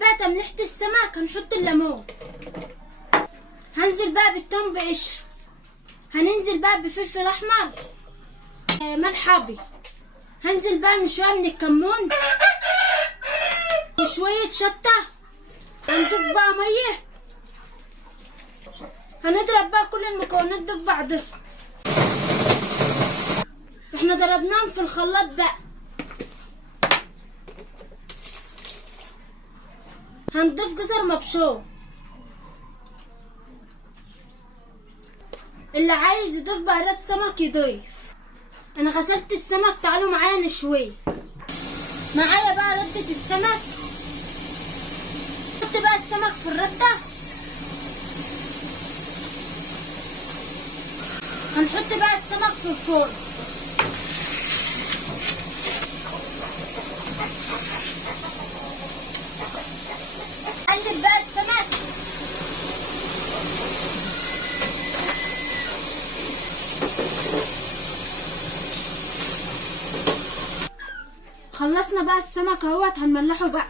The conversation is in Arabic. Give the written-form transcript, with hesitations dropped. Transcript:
بقى تمليحة السمك هنحط الليمون. هنزل بقى بالثوم بقشر. هننزل بقى بفلفل احمر، ملح ابيض. هنزل بقى من شويه من الكمون وشويه شطه. هنضيف بقى ميه. هنضرب بقى كل المكونات دي في بعضها. احنا ضربناهم في الخلاط بقى. هنضيف جزر مبشور. اللي عايز يضيف بهارات سمك يضيف. انا غسلت السمك، تعالوا معايا نشويه. معايا بقى ردة السمك. حط بقى السمك في الردة. هنحط بقى السمك في الفرن. قلب بقى السمك. خلصنا بقى السمك اهوت، هنملحه بقى.